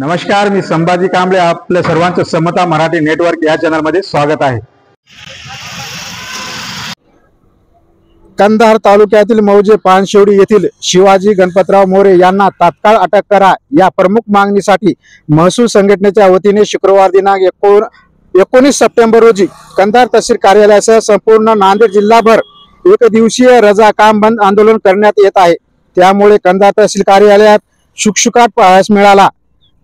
नमस्कार, मी संभाजी कांबळे. आपल्या सर्वांचं समता मराठी नेटवर्क या चॅनलमध्ये स्वागत आहे. कंधार तालुक्यातील मौजे पानशेवडी येथील शिवाजी गणपतराव मोरे यांना तात्काळ अटक करा या प्रमुख मागणीसाठी महसूल संघटनेच्या वतीने शुक्रवार दिनांक 19 सप्टेंबर रोजी कंधार तहसील कार्यालयासह संपूर्ण नांदेड जिल्हाभर एक दिवसीय रजा काम बंद आंदोलन करण्यात येत आहे. त्यामुळे कंधार तहसील कार्यालयात शुकशुकाट पाहायला मिळाला.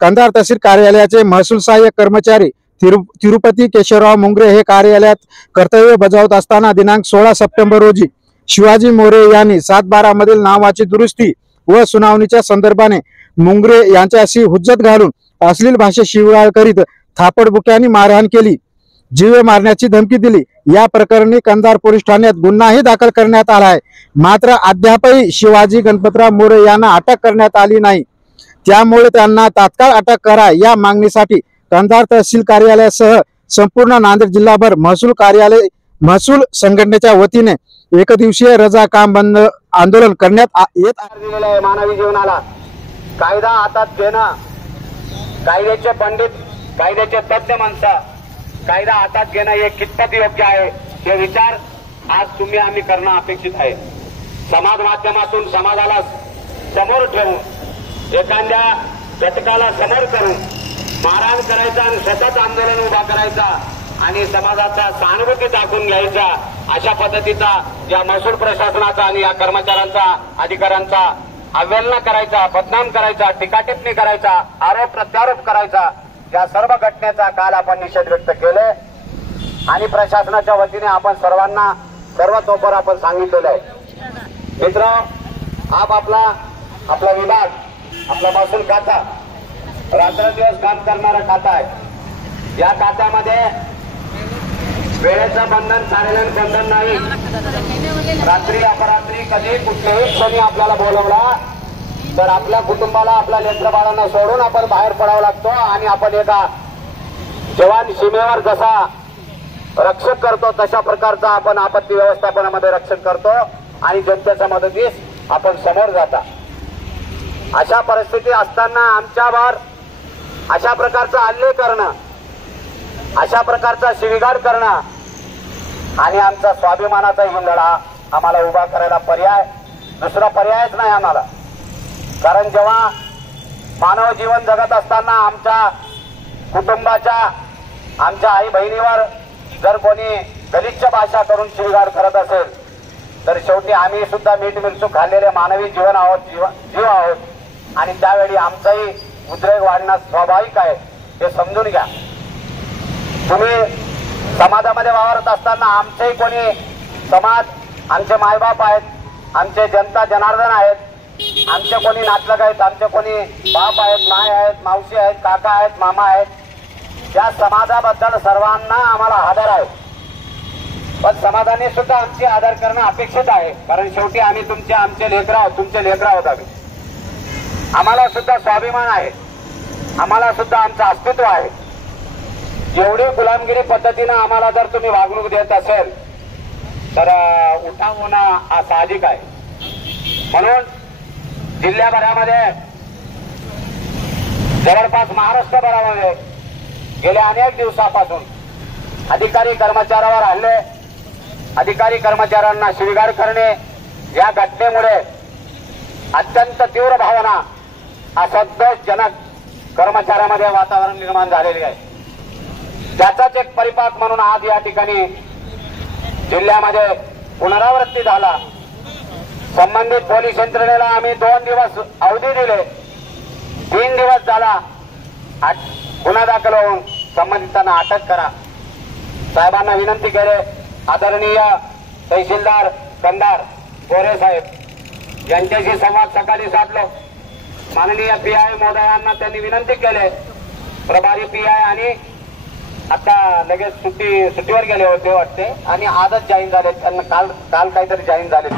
कंधार तहसील कार्यालयाचे महसूल सहाय्यक कर्मचारी तिरुपती केशवराव मुंगरे हे कार्यालयात कर्तव्य बजावत असताना दिनांक 16 सप्टेंबर रोजी शिवाजी मोरे यांनी 7/12 मधील नावाची दुरुस्ती व सुनावणीच्या संदर्भाने मुंगरे यांच्याशी हुज्जत घालून अश्लील भाषेत शिवीगाळ करीत थापडबुक्यांनी मारहाण केली, जीवे मारण्याची धमकी दिली. या प्रकरणी कंधार पोलीस ठाण्यात गुन्हाही दाखल करण्यात आला आहे. मात्र अद्यापही शिवाजी गणपतराव मोरे यांना अटक करण्यात आली नाही. त्यामुळे त्यांना तात्काळ अटक करा या मागणीसाठी कंधार तहसील कार्यालयासह संपूर्ण नांदेड जिल्हाभर महसूल संघटनेच्या वतीने एक दिवसीय रजा काम बंद आंदोलन करण्यात येत आहे. मानवी जीवनाला कायदा हातात घेणं, कायद्याचे पंडित, कायद्याचे तज्ञ माणसं कायदा हातात घेणं हे कितपत योग्य आहे हे विचार आज आम्ही करणं अपेक्षित आहे. समाज माध्यमातून समाजाला समोर ठेवून एखाद्या घटकाला समोर करून मारहाण करायचा आणि स्वतःच आंदोलन उभा करायचा आणि समाजाचा सहानुभूती दाखवून घ्यायचा, अशा पद्धतीचा या महसूल प्रशासनाचा आणि या कर्मचाऱ्यांचा, अधिकाऱ्यांचा अवहेलना करायचा, बदनाम करायचा, टीकाटिप्पणी करायचा, आरोप प्रत्यारोप करायचा, या सर्व घटनेचा काल आपण निषेध व्यक्त केले आणि प्रशासनाच्या वतीने आपण सर्वांना सर्व तोपर आपण सांगितलेलं आहे. मित्र, आपला विभाग, आपला महसूल खाता रात्रदिवस काम करणारा खाता आहे. या खात्यामध्ये वेळेचं बंधन, कार्यालयीन बंधन नाही. रात्री अपरात्री कधी कुठल्याही क्षणी आपल्याला बोलवला तर आपल्या कुटुंबाला, आपल्या लेकरबाळांना सोडून आपण बाहेर पडावं लागतो आणि आपण एका जवान सीमेवर जसा रक्षक करतो तशा प्रकारचा आपण आपत्ती व्यवस्थापनामध्ये रक्षण करतो आणि जनतेच्या मदतीस आपण समोर जाता. अशा परिस्थिती असताना आमच्यावर अशा प्रकारचा हल्ले करणं, अशा प्रकारचा शिवीगाळ करणं आणि आमचा स्वाभिमानाचा ही लढा आम्हाला उभा करायला दुसरा पर्यायच नाही आम्हाला. कारण जेव्हा मानव जीवन जगत असताना आमच्या कुटुंबाच्या, आमच्या आई बहिणीवर जर कोणी गलिच्छ भाषा करून शिवीगाळ करत असेल तर शेवटी आम्ही सुद्धा मीठ मिरचूक खाल्लेले मानवी जीव आहोत आणि त्यावेळी आमचाही उद्रेक वाढणं स्वाभाविक आहे हे समजून घ्या. तुम्ही समाजामध्ये वावरत असताना आमचेही कोणी समाज, आमचे मायबाप आहेत, आमचे जनता जनार्दन आहेत, आमचे कोणी नातलग आहेत, आमचे कोणी बाप आहेत, माय आहेत, मावशी आहेत, काका आहेत, मामा आहेत. या समाजाबद्दल सर्वांना आम्हाला आदर आहे, पण समाजाने सुद्धा आमची आदर करणं अपेक्षित आहे. कारण शेवटी आम्ही आमचे लेकरं आहोत, तुमचे लेकरं आहोत. आम्हाला सुद्धा स्वाभिमान आहे, आम्हाला सुद्धा आमचं अस्तित्व आहे. एवढी गुलामगिरी पद्धतीनं आम्हाला जर तुम्ही वागणूक देत असेल तर उठाव होणं हा साहजिक आहे. म्हणून जिल्ह्याभरामध्ये, जवळपास महाराष्ट्रभरामध्ये गेल्या अनेक दिवसापासून अधिकारी कर्मचाऱ्यावर हल्ले, अधिकारी कर्मचाऱ्यांना शिवीगाळ करणे, या घटनेमुळे अत्यंत तीव्र भावना, असंतोषजनक कर्मचाऱ्यामध्ये वातावरण निर्माण झालेले आहे. त्याचाच एक परिपाक म्हणून आज या ठिकाणी जिल्ह्यामध्ये पुनरावृत्ती झाला. संबंधित पोलीस यंत्रणेला आम्ही 2 दिवस अवधी दिले. 3 दिवस झाला गुन्हा दाखल होऊन संबंधितांना अटक करा. साहेबांना विनंती केले. आदरणीय तहसीलदार कंधार गोरे साहेब यांच्याशी संवाद सकाळी साधलो. माननीय PI महोदयांना त्यांनी विनंती केले. प्रभारी PI आणि आता लगेच सुट्टीवर गेले होते वाटते आणि आजच जॉईन झाले. त्यांना काल काहीतरी जॉईन झाले.